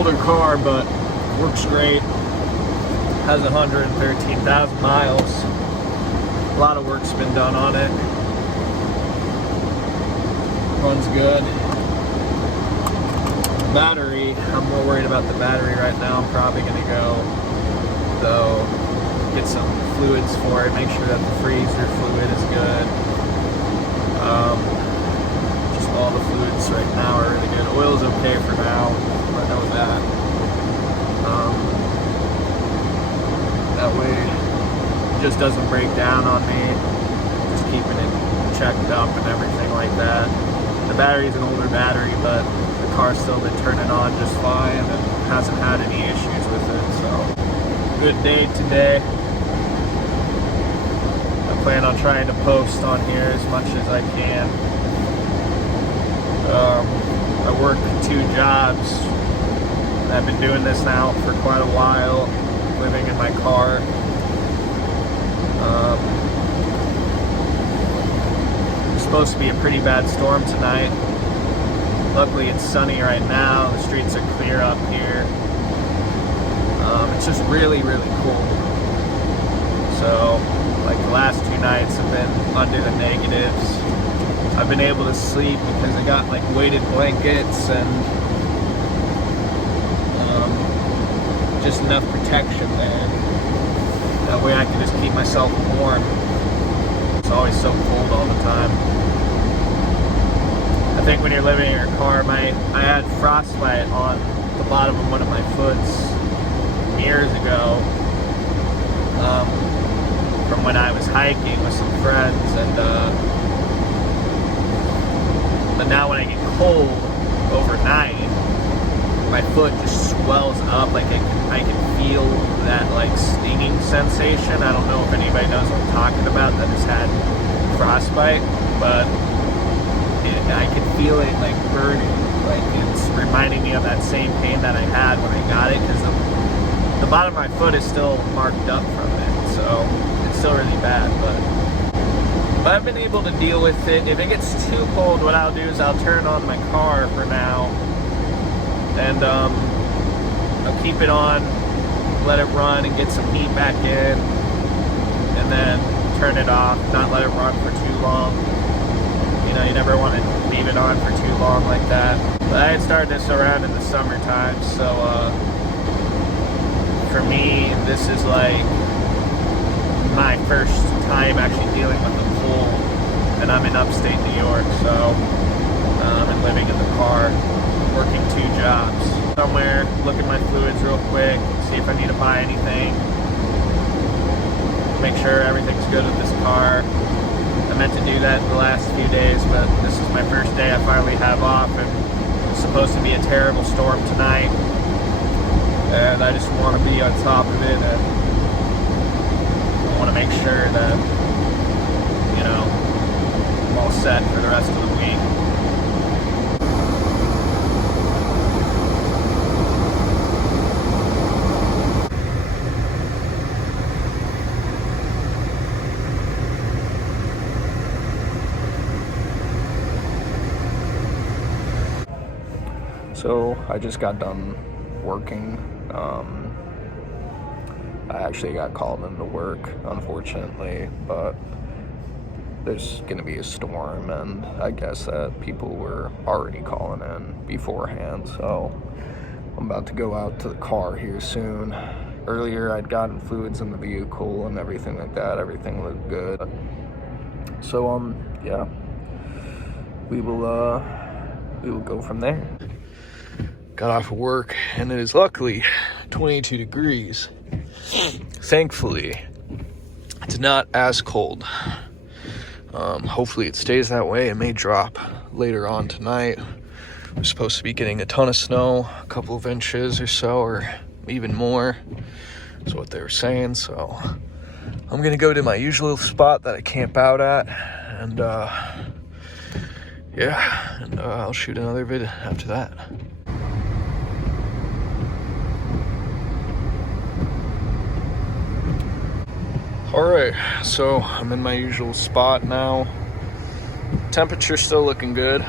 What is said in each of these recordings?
older car, but works great. Has 113,000 miles. A lot of work's been done on it. Runs good. Battery, I'm more worried about the battery right now. I'm probably gonna go, though, get some fluids for it, make sure that the freezer fluid is good. Just all the fluids right now are really good. Oil's okay for now, I know that. That way it just doesn't break down on me. Just keeping it checked up and everything like that. The battery's an older battery, but the car's still been turning on just fine and hasn't had any issues with it, so good day today. I plan on trying to post on here as much as I can. I work 2 jobs. I've been doing this now for quite a while, living in my car. It's supposed to be a pretty bad storm tonight. Luckily it's sunny right now. The streets are clear up here. It's just really, really cool. So, like the last 2 nights have been under the negatives. I've been able to sleep because I got like weighted blankets and just enough protection there. That way I can just keep myself warm. It's always so cold all the time. I think when you're living in your car, I had frostbite on the bottom of one of my foots years ago, from when I was hiking with some friends, and but now when I get cold overnight, my foot just swells up, like I can feel that like stinging sensation. I don't know if anybody knows what I'm talking about that has had frostbite, but I can feel it like burning, like it's reminding me of that same pain that I had when I got it, because the bottom of my foot is still marked up from it, so it's still really bad, but I've been able to deal with it. If it gets too cold, what I'll do is I'll turn on my car for now, and I'll keep it on, let it run and get some heat back in, and then turn it off, not let it run for too long. You know, you never want to leave it on for too long like that. But I had started this around in the summertime, so for me, this is like my first time actually dealing with the cold, and I'm in upstate New York, so I'm living in the car, working 2 jobs. Somewhere, look at my fluids real quick, see if I need to buy anything, make sure everything's good with this car. I meant to do that the last few days, but this is my first day I finally have off, and it's supposed to be a terrible storm tonight, and I just want to be on top of it, and I want to make sure that, you know, I'm all set for the rest of the week. So I just got done working. I actually got called into work, unfortunately, but there's gonna be a storm, and I guess that people were already calling in beforehand, so I'm about to go out to the car here soon. Earlier I'd gotten fluids in the vehicle and everything like that. Everything looked good. So yeah, we will go from there. Got off of work, and it is luckily 22 degrees. Thankfully, it's not as cold. Hopefully it stays that way. It may drop later on tonight. We're supposed to be getting a ton of snow, a couple of inches or so, or even more. That's what they were saying. So I'm gonna go to my usual spot that I camp out at, and yeah, and I'll shoot another vid after that. Alright, so I'm in my usual spot now. Temperature's still looking good.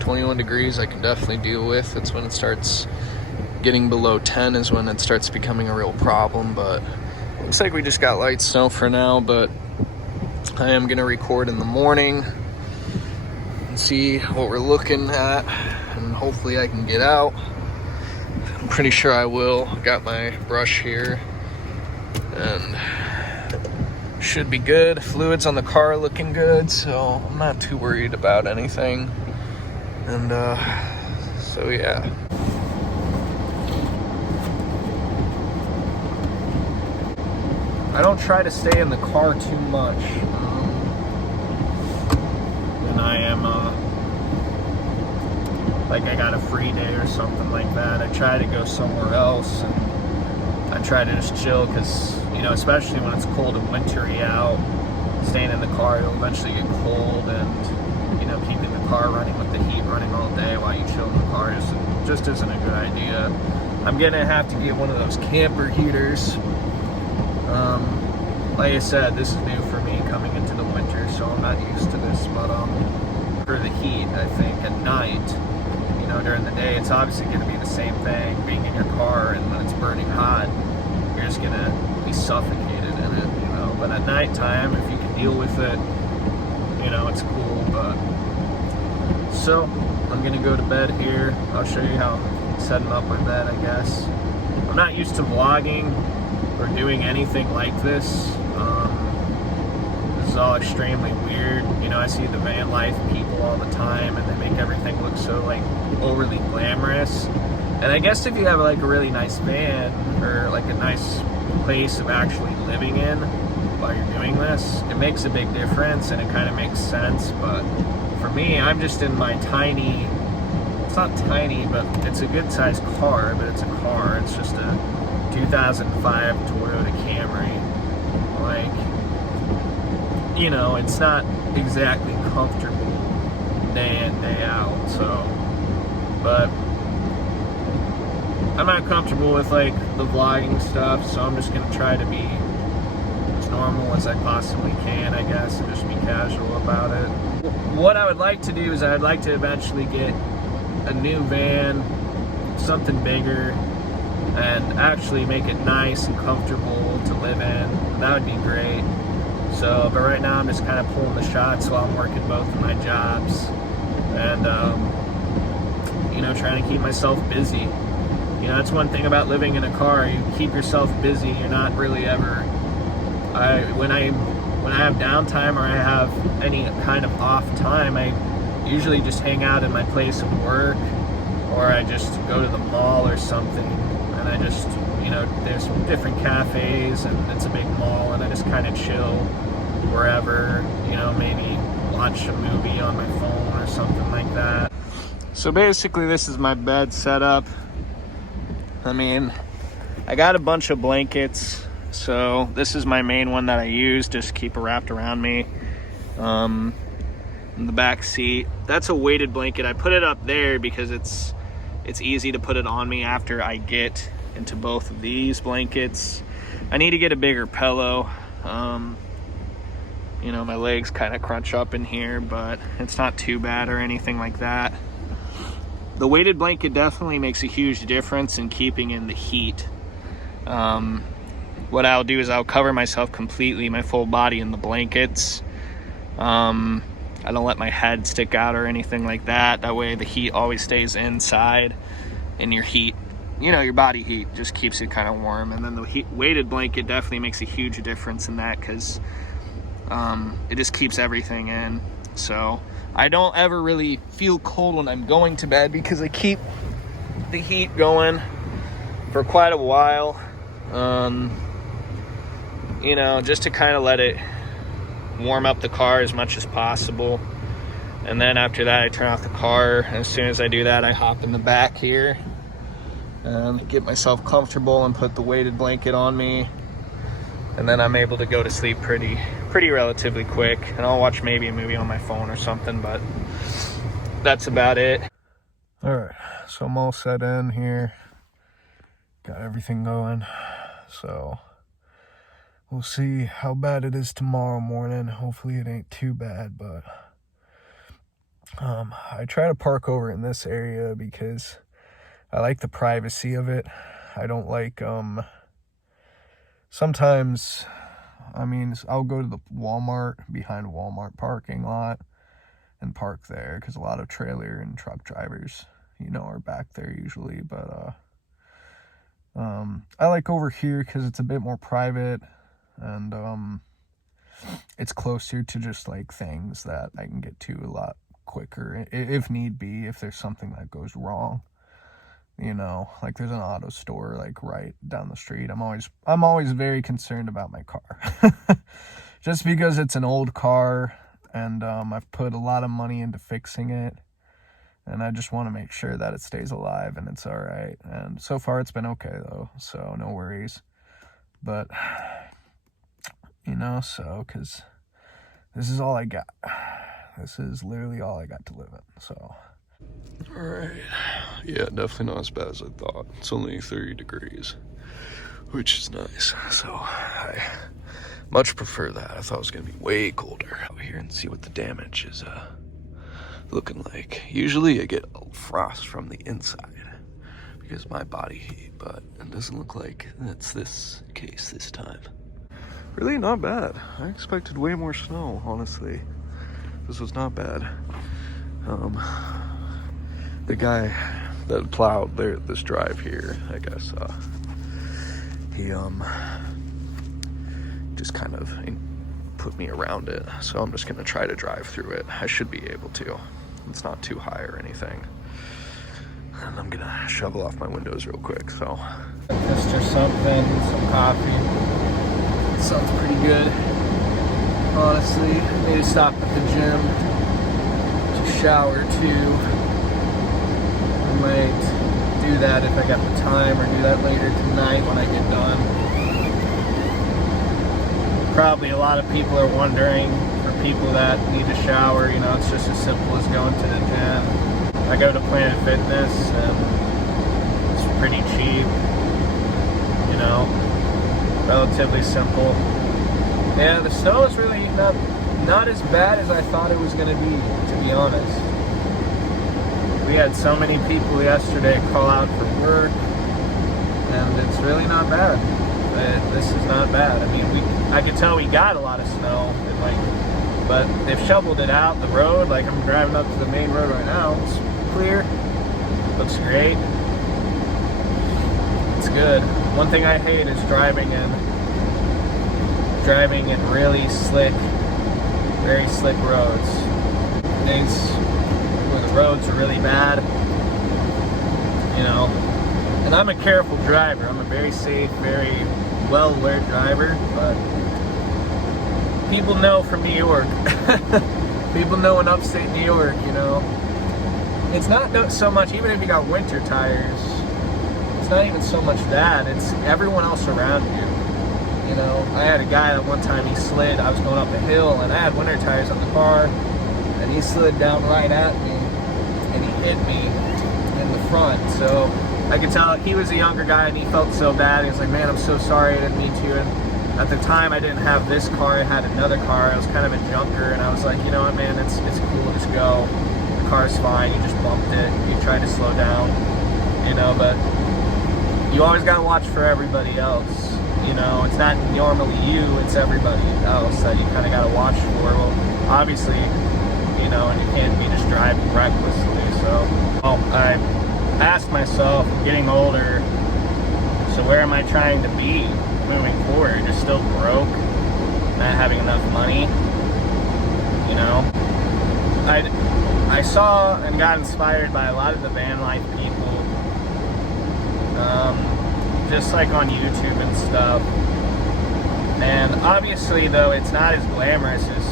21 degrees I can definitely deal with. That's when it starts getting below 10 is when it starts becoming a real problem, but looks like we just got light snow for now. But I am gonna record in the morning and see what we're looking at, and hopefully I can get out. I'm pretty sure I will. Got my brush here and should be good. Fluids on the car looking good, so I'm not too worried about anything. And so yeah. I don't try to stay in the car too much when I am like I got a free day or something like that. I try to go somewhere else, and I try to just chill, because you know, especially when it's cold and wintry out, staying in the car, you'll eventually get cold, and you know, keeping the car running with the heat running all day while you chill in the car just isn't a good idea. I'm gonna have to get one of those camper heaters. Like I said, this is new for me coming into the winter, so I'm not used to this, but for the heat, I think at night, you know, during the day, it's obviously going to be the same thing, being in your car, and when it's burning hot, you're just going to be suffocated in it, you know. But at nighttime, if you can deal with it, you know, it's cool. But so I'm going to go to bed here. I'll show you how I'm setting up my bed, I guess. I'm not used to vlogging or doing anything like this. This is all extremely weird. You know, I see the van life people all the time, and they make everything look so like overly glamorous. And I guess if you have like a really nice van, or like a nice place of actually living in while you're doing this, it makes a big difference, and it kind of makes sense. But for me, I'm just in my tiny, it's not tiny, but it's a good sized car, but it's a car. It's just a 2005 Toyota Camry. Like, you know, it's not exactly comfortable day in, day out, so, but I'm not comfortable with like the vlogging stuff, so I'm just gonna try to be as normal as I possibly can, I guess, and just be casual about it. What I would like to do is I'd like to eventually get a new van, something bigger, and actually make it nice and comfortable to live in. That would be great. So, but right now I'm just kind of pulling the shots while I'm working both of my jobs, and you know, trying to keep myself busy. You know, that's one thing about living in a car. You keep yourself busy. You're not really ever. When I have downtime, or I have any kind of off time, I usually just hang out in my place of work, or I just go to the mall or something. And I just, you know, there's different cafes, and it's a big mall, and I just kind of chill wherever, you know, maybe watch a movie on my phone or something like that. So basically, this is my bed setup. I mean, I got a bunch of blankets, so this is my main one that I use, just keep it wrapped around me. In the back seat, that's a weighted blanket. I put it up there because it's easy to put it on me after I get into both of these blankets. I need to get a bigger pillow. You know, my legs kind of crunch up in here, but it's not too bad or anything like that. The weighted blanket definitely makes a huge difference in keeping in the heat. What I'll do is I'll cover myself completely, my full body, in the blankets. I don't let my head stick out or anything like that. That way the heat always stays inside, and your heat, you know, your body heat just keeps it kind of warm. And then the weighted blanket definitely makes a huge difference in that, because it just keeps everything in. So I don't ever really feel cold when I'm going to bed, because I keep the heat going for quite a while, you know, just to kind of let it warm up the car as much as possible. And then after that, I turn off the car. And as soon as I do that, I hop in the back here and get myself comfortable and put the weighted blanket on me. And then I'm able to go to sleep pretty relatively quick. And I'll watch maybe a movie on my phone or something, but that's about it. All right, so I'm all set in here. Got everything going. So we'll see how bad it is tomorrow morning. Hopefully it ain't too bad, but I try to park over in this area because I like the privacy of it. I don't like, sometimes, I mean, I'll go to the Walmart, behind Walmart parking lot, and park there, because a lot of trailer and truck drivers, are back there usually. But I like over here because it's a bit more private, and it's closer to just like things that I can get to a lot quicker if need be, if there's something that goes wrong. Like there's an auto store like right down the street. I'm always very concerned about my car. Just because it's an old car, and I've put a lot of money into fixing it, and I just want to make sure that it stays alive and it's all right. And so far it's been okay though, so no worries. But because this is all I got. This is literally all I got to live in, so. All right. Yeah, definitely not as bad as I thought. It's only 30 degrees, which is nice. So I much prefer that. I thought it was going to be way colder. Out here and see what the damage is looking like. Usually I get frost from the inside because of my body heat, but it doesn't look like that's this case this time. Really not bad. I expected way more snow, honestly. This was not bad. The guy that plowed this drive here, I guess, he just kind of put me around it. So I'm just gonna try to drive through it. I should be able to. It's not too high or anything. And I'm gonna shovel off my windows real quick, so. Breakfast or something, some coffee. Sounds pretty good, honestly. Need to stop at the gym to shower too. I might do that if I got the time, or do that later tonight when I get done. Probably a lot of people are wondering, for people that need to shower, it's just as simple as going to the gym. I go to Planet Fitness, and it's pretty cheap, relatively simple. Yeah, the snow is really not as bad as I thought it was going to be honest. We had so many people yesterday call out for work, and it's really not bad. This is not bad. I mean, I could tell we got a lot of snow, but they've shoveled it out the road. Like, I'm driving up to the main road right now. It's clear. Looks great. It's good. One thing I hate is driving in really slick, very slick roads. Things where the roads are really bad, And I'm a careful driver. I'm a very safe, very well-aware driver, but people know from New York. People know in upstate New York, It's not so much, even if you got winter tires, it's not even so much that, it's everyone else around you. I had a guy that one time he slid. I was going up a hill, and I had winter tires on the car, and he slid down right at me, and he hit me in the front. So I could tell he was a younger guy, and he felt so bad. He was like, man, I'm so sorry, I didn't mean to. And at the time, I didn't have this car. I had another car. I was kind of a junker, and I was like, you know what, man, it's cool, just go. The car's fine. You just bumped it. You tried to slow down, but you always got to watch for everybody else. It's not normally you, it's everybody else that you kind of got to watch for. Well, obviously, and you can't be just driving recklessly. So I asked myself, I'm getting older, so where am I trying to be moving forward? Just still broke, not having enough money, I saw and got inspired by a lot of the van life people, just like on YouTube and stuff. And obviously, though, it's not as glamorous as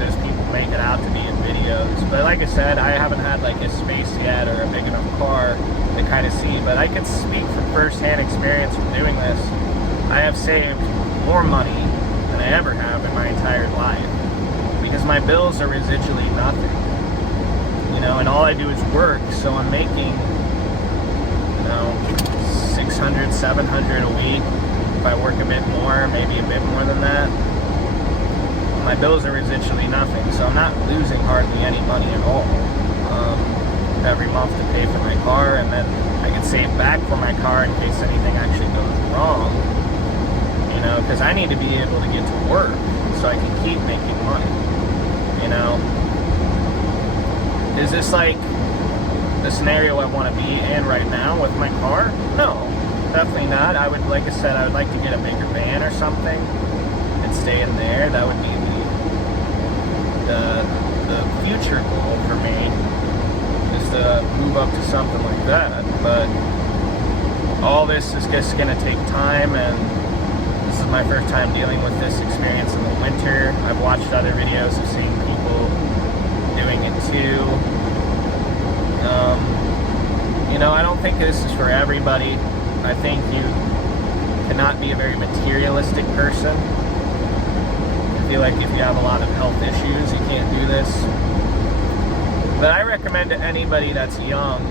those people make it out to be in videos. But like I said, I haven't had like a space yet or a big enough car to kind of see. But I can speak from first-hand experience from doing this. I have saved more money than I ever have in my entire life, because my bills are residually nothing. And all I do is work, so I'm making, 600, 700 a week. If I work a bit more, maybe a bit more than that. My bills are residually nothing, so I'm not losing hardly any money at all. every month to pay for my car, and then I can save back for my car in case anything actually goes wrong, you know, because I need to be able to get to work so I can keep making money, you know. Is this like the scenario I want to be in right now with my car? No, definitely not. I would, like I said, I would like to get a bigger van or something and stay in there. That would be the future goal for me, is to move up to something like that. But all this is just going to take time, and this is my first time dealing with this experience in the winter. I've watched other videos of seeing people doing it too. You know, I don't think this is for everybody. I think you cannot be a very materialistic person. I feel like if you have a lot of health issues, you can't do this. But I recommend to anybody that's young,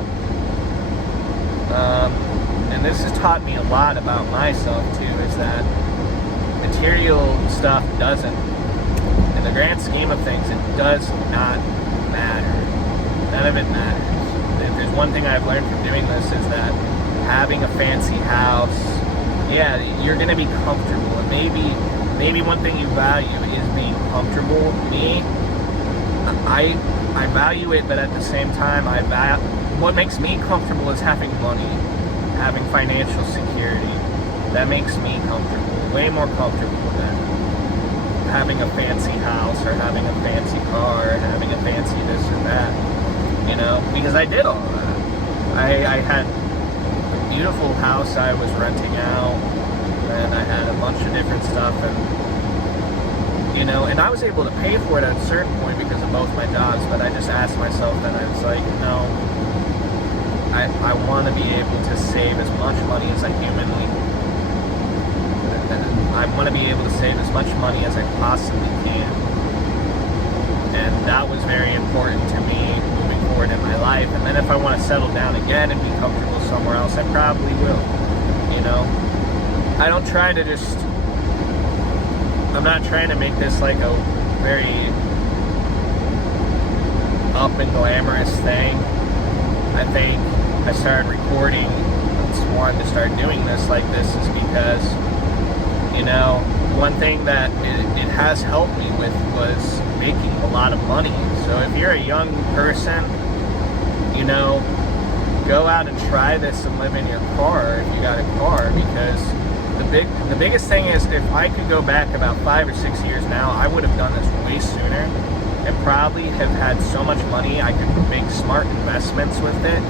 and this has taught me a lot about myself too, is that material stuff doesn't, in the grand scheme of things, it does not matter. None of it matters. If there's one thing I've learned from doing this, is that having a fancy house, yeah, you're going to be comfortable. And maybe one thing you value is being comfortable. Me, I value it, but at the same time, what makes me comfortable is having money, having financial security. That makes me comfortable, way more comfortable than having a fancy house or having a fancy car or having a fancy this or that, you know, because I did all of that. I had a beautiful house I was renting out, and I had a bunch of different stuff, and, you know, and I was able to pay for it at a certain point because of both my jobs, but I just asked myself, and I was like, no, I want to be able to save as much money as I humanly, I want to be able to save as much money as I possibly can. And that was very important to me moving forward in my life. And then if I want to settle down again and be comfortable somewhere else, I probably will, you know. I don't try to just, I'm not trying to make this like a very up and glamorous thing. I think I started recording, wanted to start doing this like this is because, you know, one thing that it has helped me with was making a lot of money. So if you're a young person, you know, go out and try this and live in your car if you got a car, because the biggest thing is, if I could go back about 5 or 6 years now, I would have done this way sooner and probably have had so much money I could make smart investments with it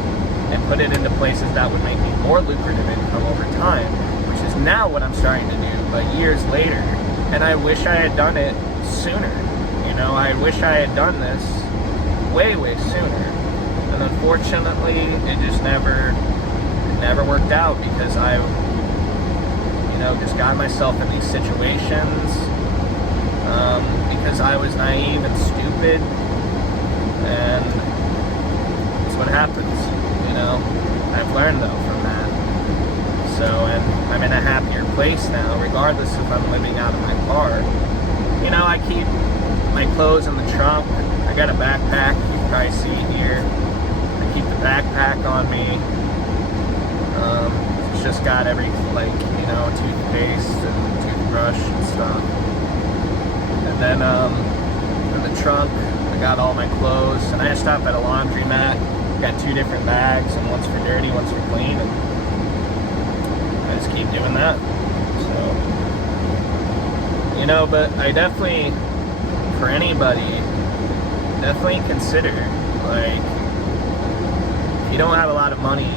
and put it into places that would make me more lucrative income over time, which is now what I'm starting to do, but years later. And I wish I had done it sooner. You know, I wish I had done this way, way sooner. And unfortunately, it just never worked out, because I, you know, just got myself in these situations because I was naive and stupid, and that's what happens, you know. I've learned, though, from that. So, and I'm in a happier place now, regardless if I'm living out of my car. You know, I keep my clothes in the trunk. I got a backpack, you can probably see here. I keep the backpack on me. It's just got every, like, you know, toothpaste and toothbrush and stuff. And then in the trunk, I got all my clothes, and I just stopped at a laundromat. Got 2 different bags, and one's for dirty, one's for clean, and I just keep doing that. So, you know, but I definitely, for anybody, definitely consider, like, if you don't have a lot of money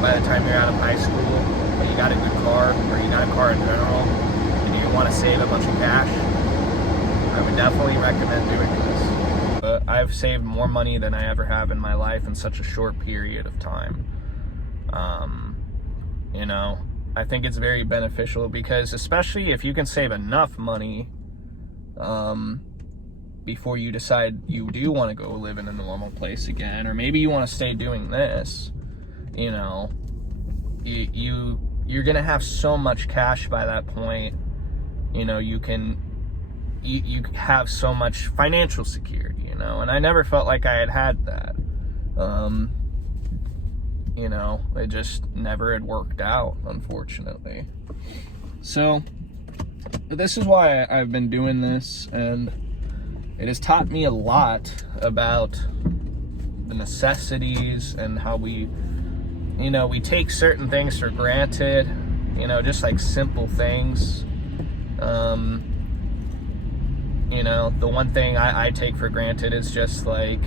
by the time you're out of high school, but you got a good car, or you got a car in general, and you want to save a bunch of cash, I would definitely recommend doing this. But I've saved more money than I ever have in my life in such a short period of time. You know, I think it's very beneficial, because especially if you can save enough money before you decide you do want to go live in a normal place again, or maybe you want to stay doing this, you know, you're gonna have so much cash by that point. You know, you have so much financial security, you know, and I never felt like I had that. You know, it just never had worked out, unfortunately. So, but this is why I've been doing this, and it has taught me a lot about the necessities and how we, you know, we take certain things for granted, you know, just like simple things. You know, the one thing I take for granted is just like,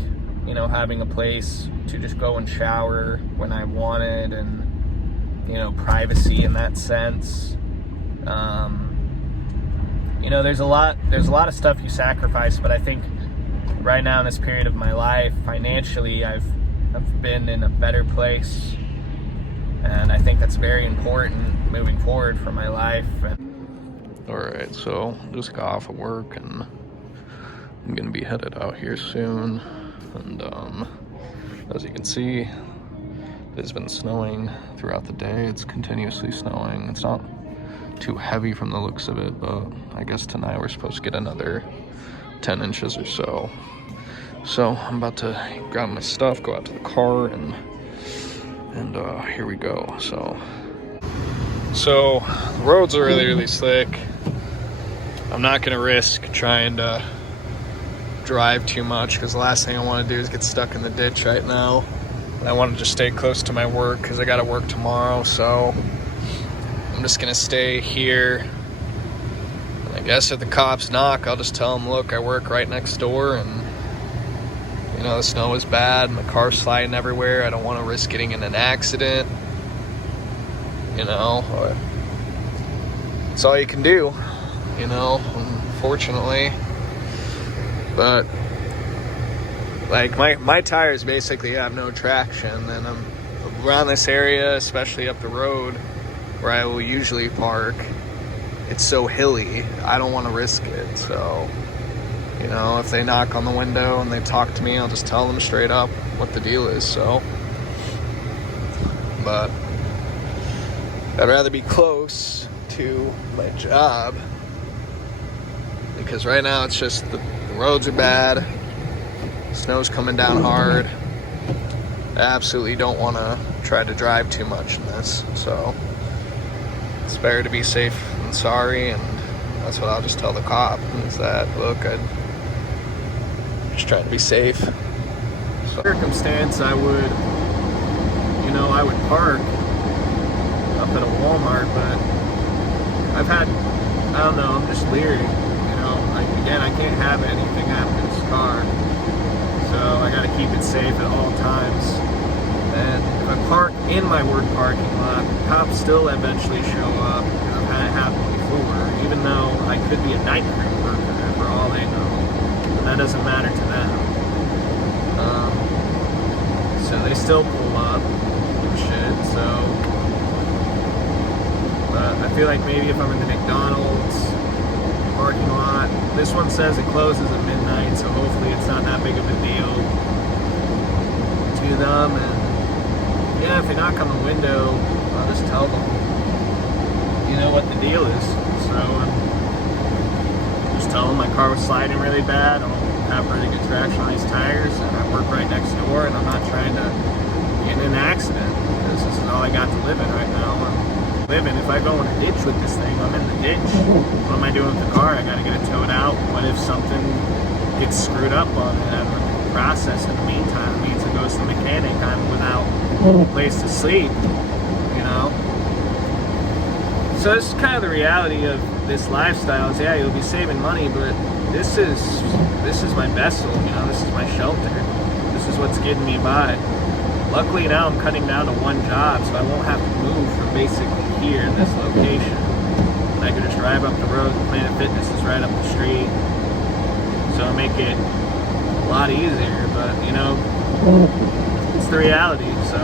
you know, having a place to just go and shower when I wanted, and, you know, privacy in that sense. You know, there's a lot of stuff you sacrifice, but I think right now in this period of my life, financially, I've been in a better place, and I think that's very important moving forward for my life. All right, so just got off of work, and I'm gonna be headed out here soon. And as you can see, it's been snowing throughout the day. It's continuously snowing. It's not too heavy from the looks of it, but I guess tonight we're supposed to get another 10 inches or so. So I'm about to grab my stuff, go out to the car, and here we go. So the roads are really slick. I'm not gonna risk trying to drive too much, because the last thing I want to do is get stuck in the ditch right now. And I want to just stay close to my work because I got to work tomorrow. So I'm just gonna stay here. And I guess if the cops knock, I'll just tell them, look, I work right next door, and you know, the snow is bad, my car's sliding everywhere. I don't want to risk getting in an accident. You know, it's all you can do, you know, unfortunately. But like my tires basically have no traction, and I'm around this area, especially up the road where I will usually park. It's so hilly, I don't want to risk it. So, you know, if they knock on the window and they talk to me, I'll just tell them straight up what the deal is. So, but I'd rather be close to my job, because right now it's just the roads are bad, snow's coming down hard. I absolutely don't want to try to drive too much in this, so it's better to be safe than sorry. And that's what I'll just tell the cop, is that, look, I'm just trying to be safe. So, Circumstance, I would park up at a Walmart, but I don't know, I'm just leery. Like, again, I can't have anything happen to this car, so I got to keep it safe at all times. And if I park in my work parking lot, cops still eventually show up, because I've had it happen before, even though I could be a night crew worker for all they know. And that doesn't matter to them. So they still pull up and shit. So, but I feel like maybe if I'm in the McDonald's parking lot, this one says it closes at midnight, so hopefully it's not that big of a deal to them. And yeah, if they knock on the window, I'll just tell them, you know, what the deal is. So just tell them my car was sliding really bad, I don't have really good traction on these tires, and I work right next door, and I'm not trying to get in an accident, because this is all I got to live in right now. If I go in a ditch with this thing, I'm in the ditch. What am I doing with the car? I gotta get it towed out. What if something gets screwed up on it? I have a process in the meantime. It means it goes to the mechanic. I'm without a place to sleep, you know? So this is kind of the reality of this lifestyle, is yeah, you'll be saving money, but this is my vessel, you know, this is my shelter. This is what's getting me by. Luckily now I'm cutting down to one job, so I won't have to move from basically here in this location. And I can just drive up the road. Planet Fitness is right up the street, so it'll make it a lot easier. But you know, it's the reality. So